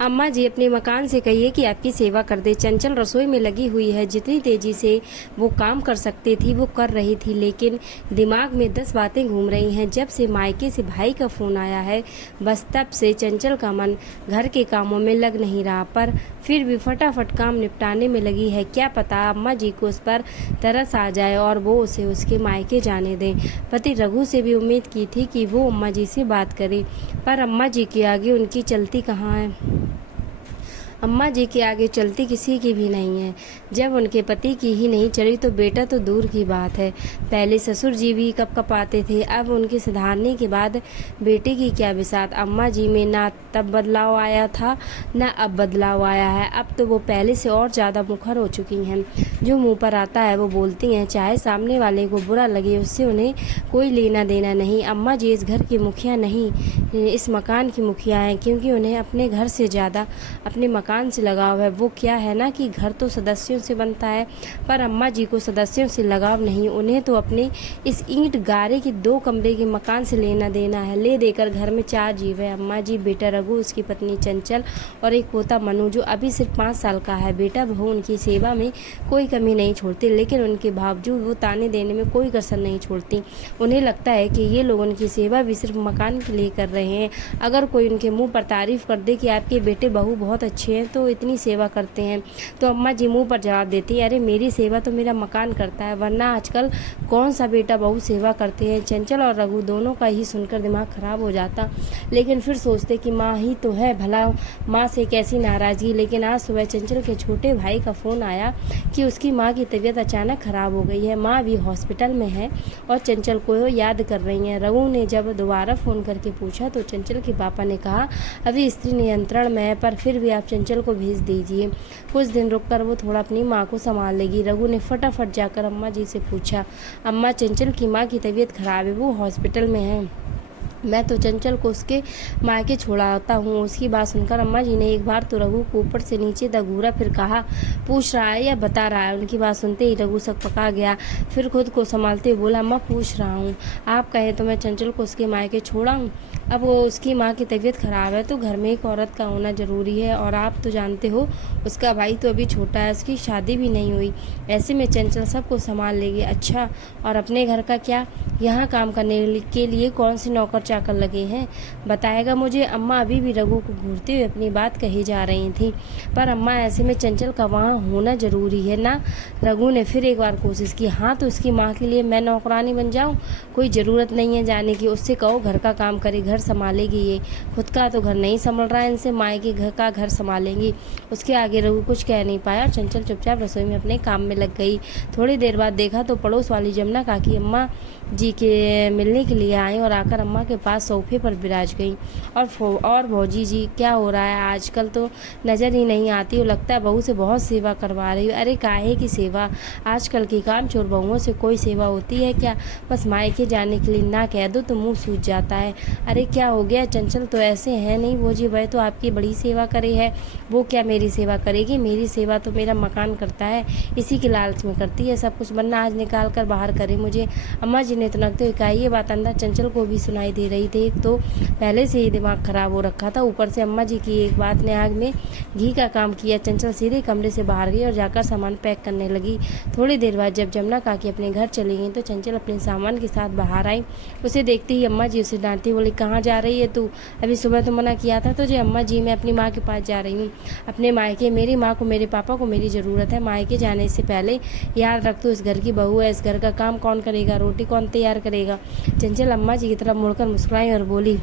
अम्मा जी अपने मकान से कहिए कि आपकी सेवा कर दे। चंचल रसोई में लगी हुई है। जितनी तेजी से वो काम कर सकती थी वो कर रही थी, लेकिन दिमाग में 10 बातें घूम रही हैं। जब से मायके से भाई का फोन आया है बस तब से चंचल का मन घर के कामों में लग नहीं रहा, पर फिर भी फटाफट काम निपटाने में लगी है। क्या पता अम्मा जी को उस पर तरस आ जाए और वो उसे उसके मायके जाने दें। पति रघु से भी उम्मीद की थी कि वो अम्मा जी से बात करे, पर अम्मा जी के आगे उनकी चलती कहाँ है। अम्मा जी के आगे चलती किसी की भी नहीं है। जब उनके पति की ही नहीं चली तो बेटा तो दूर की बात है। पहले ससुर जी भी कपकपाते थे, अब उनके सुधारने के बाद बेटे की क्या बिसात। अम्मा जी में ना तब बदलाव आया था ना अब बदलाव आया है। अब तो वो पहले से और ज़्यादा मुखर हो चुकी हैं। जो मुंह पर आता है वो बोलती हैं, चाहे सामने वाले को बुरा लगे उससे उन्हें कोई लेना देना नहीं। अम्मा जी इस घर की मुखिया नहीं, इस मकान की मुखिया हैं, क्योंकि उन्हें अपने घर से ज़्यादा अपने मकान से लगाव है। वो क्या है ना कि घर तो सदस्यों से बनता है, पर अम्मा जी को सदस्यों से लगाव नहीं। उन्हें तो अपने इस ईंट गारे की 2 कमरे के मकान से लेना देना है। ले देकर घर में 4 जीव है, अम्मा जी, बेटा रघु, उसकी पत्नी चंचल और एक पोता मनु जो अभी सिर्फ 5 साल का है। बेटा बहू उनकी सेवा में कोई कमी नहीं छोड़ती, लेकिन उनके बावजूद वो ताने देने में कोई कसर नहीं छोड़ती। उन्हें लगता है कि ये लोग उनकी सेवा भी सिर्फ मकान के लिए कर रहे हैं। अगर कोई उनके मुंह पर तारीफ कर दे कि आपके बेटे बहू बहुत अच्छे हैं तो इतनी सेवा करते हैं, तो अम्मा जी मुंह पर जवाब देती है, अरे मेरी सेवा तो मेरा मकान करता है, वरना आजकल कौन सा बेटा बहू सेवा करते हैं। चंचल और रघु दोनों का ही सुनकर दिमाग खराब हो जाता, लेकिन फिर सोचते कि माँ ही तो है, भला माँ से कैसी नाराजगी। लेकिन आज सुबह चंचल के छोटे भाई का फोन आया कि उसकी माँ की तबीयत अचानक खराब हो गई है। माँ भी हॉस्पिटल में है और चंचल को याद कर रही हैं। रघु ने जब दोबारा फ़ोन करके पूछा तो चंचल के पापा ने कहा, अभी स्त्री नियंत्रण में है, पर फिर भी आप चंचल को भेज दीजिए, कुछ दिन रुककर वो थोड़ा अपनी माँ को संभाल लेगी। रघु ने फटाफट जाकर अम्मा जी से पूछा, अम्मा चंचल की माँ की तबीयत खराब है, वो हॉस्पिटल में है, मैं तो चंचल को उसके मायके छोड़ाता हूँ। उसकी बात सुनकर अम्मा जी ने एक बार तो रघु को ऊपर से नीचे तक घूरा, फिर कहा, पूछ रहा है या बता रहा है। उनकी बात सुनते ही रघु सक पका गया, फिर खुद को संभालते हुए बोला, अम्मा पूछ रहा हूँ, आप कहें तो मैं चंचल को उसके मायके छोड़ाऊँ। अब वो उसकी माँ की तबीयत खराब है तो घर में एक औरत का होना ज़रूरी है, और आप तो जानते हो उसका भाई तो अभी छोटा है, उसकी शादी भी नहीं हुई, ऐसे में चंचल सबको संभाल लेगी। अच्छा, और अपने घर का क्या, यहाँ काम करने के लिए कौन सी नौकर चाकर लगे हैं, बताएगा मुझे। अम्मा अभी भी रघु को घूरते हुए अपनी बात कही जा रही थी, पर अम्मा ऐसे में चंचल का वहाँ होना जरूरी है ना। रघु ने फिर एक बार कोशिश की, हाँ तो उसकी माँ के लिए मैं नौकरानी बन जाऊँ, कोई ज़रूरत नहीं है जाने की, उससे कहो घर का काम करे, घर संभालेगी, ये खुद का तो घर नहीं संभल रहा है, इनसे माँ के घर का घर संभालेंगी। उसके आगे रघु कुछ कह नहीं पाया। चंचल चुपचाप रसोई में अपने काम में लग गई। थोड़ी देर बाद देखा तो पड़ोस वाली जमुना काकी अम्मा जी के मिलने के लिए आई और आकर अम्मा के पास सोफे पर विराज गई। और भौजी जी क्या हो रहा है, आजकल तो नज़र ही नहीं आती हो, लगता है बहू से बहुत सेवा करवा रही हो। अरे काहे की सेवा, आजकल की काम चोर बहुओं से कोई सेवा होती है क्या, बस मायके जाने के लिए ना कह दो तो मुंह सूज जाता है। अरे क्या हो गया, चंचल तो ऐसे है नहीं भौजी, वह तो आपकी बड़ी सेवा करे है, वो क्या मेरी सेवा करेगी, मेरी सेवा तो मेरा मकान करता है, इसी के लालच में करती है सब कुछ, वरना आज निकाल कर बाहर करे मुझे। अम्मा जी ने तुनकते हुए कहा। ये बात अंदर चंचल को भी सुनाई दे रही थी। एक तो पहले से ही दिमाग खराब हो रखा था, ऊपर से अम्मा जी की एक बात ने आग में घी का काम किया। चंचल सीधे कमरे से बाहर गई और जाकर सामान पैक करने लगी। थोड़ी देर बाद जब जमुना काकी अपने घर चली गई तो चंचल अपने सामान के साथ बाहर आई। उसे देखते ही अम्मा जी उसे डांटती, बोली, कहाँ जा रही है तू, अभी सुबह तो मना किया था तुझे। अम्मा जी, मैं अपनी माँ के पास जा रही हूँ, अपने मायके, मेरी माँ को, मेरे पापा को मेरी ज़रूरत है। मायके जाने से पहले याद रख, तू इस घर की बहू है, इस घर का काम कौन करेगा, रोटी कौन तैयार करेगा। चंचल अम्मा जी की तरफ मुड़कर मुस्कुराई और बोली,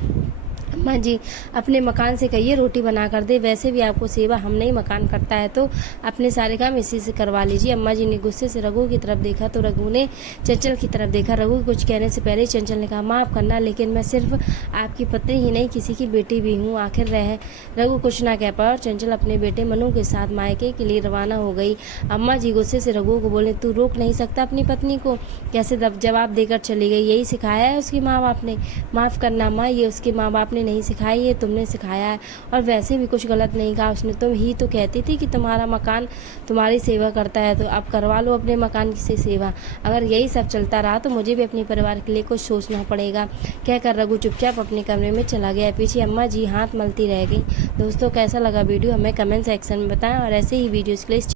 अम्मा जी अपने मकान से कहिए रोटी बना कर दे, वैसे भी आपको सेवा हम नहीं मकान करता है तो अपने सारे काम इसी से करवा लीजिए। अम्मा जी ने गुस्से से रघु की तरफ देखा तो रघु ने चंचल की तरफ देखा। रघु कुछ कहने से पहले चंचल ने कहा, माफ़ करना, लेकिन मैं सिर्फ आपकी पत्नी ही नहीं किसी की बेटी भी हूँ, आखिर रघु कुछ ना कह पाया और चंचल अपने बेटे मनु के साथ मायके के लिए रवाना हो गई। अम्मा जी गुस्से से रघु को बोले, तू रोक नहीं सकता अपनी पत्नी को, कैसे जवाब देकर चली गई, यही सिखाया है उसकी माँ बाप ने। माफ़ करना माँ, ये उसके माँ बाप ने नहीं सिखाई, ये तुमने सिखाया है। और वैसे भी कुछ गलत नहीं कहा उसने, तुम ही तो कहती थी कि तुम्हारा मकान तुम्हारी सेवा करता है, तो अब करवा लो अपने मकान से सेवा। अगर यही सब चलता रहा तो मुझे भी अपने परिवार के लिए कुछ सोचना पड़ेगा। कहकर रघु चुपचाप अपने कमरे में चला गया। पीछे अम्मा जी हाथ मलती रह गई। दोस्तों कैसा लगा वीडियो हमें कमेंट सेक्शन में बताएं और ऐसे ही वीडियोज़ के लिए